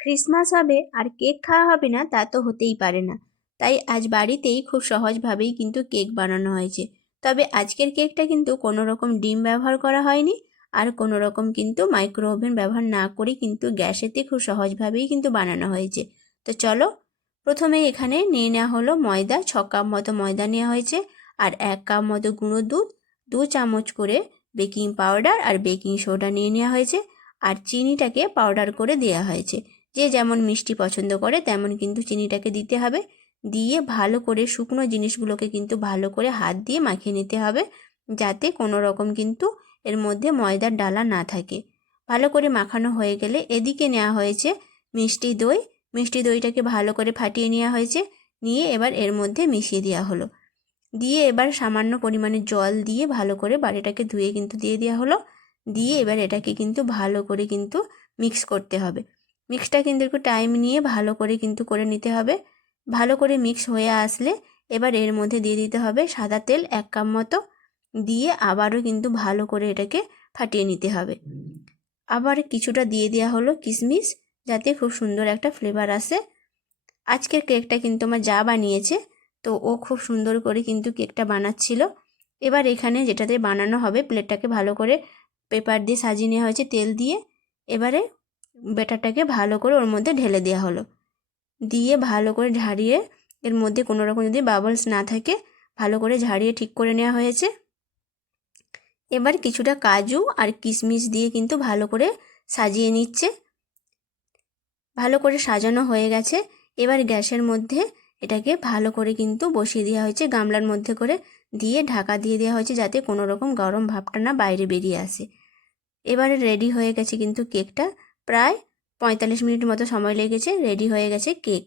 Christmas হবে আর cake খাওয়া হবে না তা তো হতেই পারে না। তাই আজ বাড়িতেই খুব সহজভাবেই কিন্তু কেক বানানো হয়েছে। তবে আজকের কেকটা কিন্তু কোনো রকম ডিম ব্যবহার করা হয়নি, আর কোনো রকম কিন্তু মাইক্রো ওভেন ব্যবহার না করে কিন্তু গ্যাসেতে খুব সহজভাবেই কিন্তু বানানো হয়েছে। তো চলো, প্রথমে এখানে নিয়ে নেওয়া হলো ময়দা। 6 কাপ মতো ময়দা নেওয়া হয়েছে, আর 1 কাপ মতো গুঁড়ো দুধ, 2 চামচ করে বেকিং পাউডার আর বেকিং সোডা নিয়ে নেওয়া হয়েছে, আর চিনিটাকে পাউডার করে দেওয়া হয়েছে। যে যেমন মিষ্টি পছন্দ করে তেমন কিন্তু চিনিটাকে দিতে হবে। দিয়ে ভালো করে শুকনো জিনিসগুলোকে কিন্তু ভালো করে হাত দিয়ে মাখিয়ে নিতে হবে, যাতে কোনো রকম কিন্তু এর মধ্যে ময়দার ডালা না থাকে। ভালো করে মাখানো হয়ে গেলে এদিকে নেওয়া হয়েছে মিষ্টি দই। মিষ্টি দইটাকে ভালো করে ফাটিয়ে নেওয়া হয়েছে, নিয়ে এবার এর মধ্যে মিশিয়ে দেওয়া হলো। দিয়ে এবার সামান্য পরিমাণে জল দিয়ে ভালো করে বাটিটাকে ধুয়ে কিন্তু দিয়ে দেওয়া হলো। দিয়ে এবার এটাকে কিন্তু ভালো করে কিন্তু মিক্স করতে হবে। মিক্সটা কিন্তু একটু টাইম নিয়ে ভালো করে কিন্তু করে নিতে হবে। ভালো করে মিক্স হয়ে আসলে এবার এর মধ্যে দিয়ে দিতে হবে সাদা তেল 1 কাপ মতো। দিয়ে আবারও কিন্তু ভালো করে এটাকে ফাটিয়ে নিতে হবে। আবার কিছুটা দিয়ে দেওয়া হলো কিশমিশ, যাতে খুব সুন্দর একটা ফ্লেভার আসে। আজকের কেকটা কিন্তু আমার যা বানিয়েছে, তো ও খুব সুন্দর করে কিন্তু কেকটা বানাচ্ছিল। এবার এখানে যেটাতে বানানো হবে প্লেটটাকে ভালো করে পেপার দিয়ে সাজিয়ে নেওয়া হয়েছে তেল দিয়ে। এবারে ব্যাটারটাকে ভালো করে ওর মধ্যে ঢেলে দেওয়া হলো। দিয়ে ভালো করে ঝাড়িয়ে, এর মধ্যে কোনো রকম যদি বাবলস না থাকে ভালো করে ঝাড়িয়ে ঠিক করে নেওয়া হয়েছে। এবার কিছুটা কাজু আর কিশমিশ দিয়ে কিন্তু ভালো করে সাজিয়ে নিচ্ছে। ভালো করে সাজানো হয়ে গেছে। এবার গ্যাসের মধ্যে এটাকে ভালো করে কিন্তু বসিয়ে দেওয়া হয়েছে, গামলার মধ্যে করে দিয়ে ঢাকা দিয়ে দেওয়া হয়েছে, যাতে কোনো রকম গরম ভাবটা না বাইরে বেরিয়ে আসে। এবারে রেডি হয়ে গেছে কিন্তু কেকটা। প্রায় 45 মিনিট মতো সময় লেগেছে, রেডি হয়ে গেছে কেক।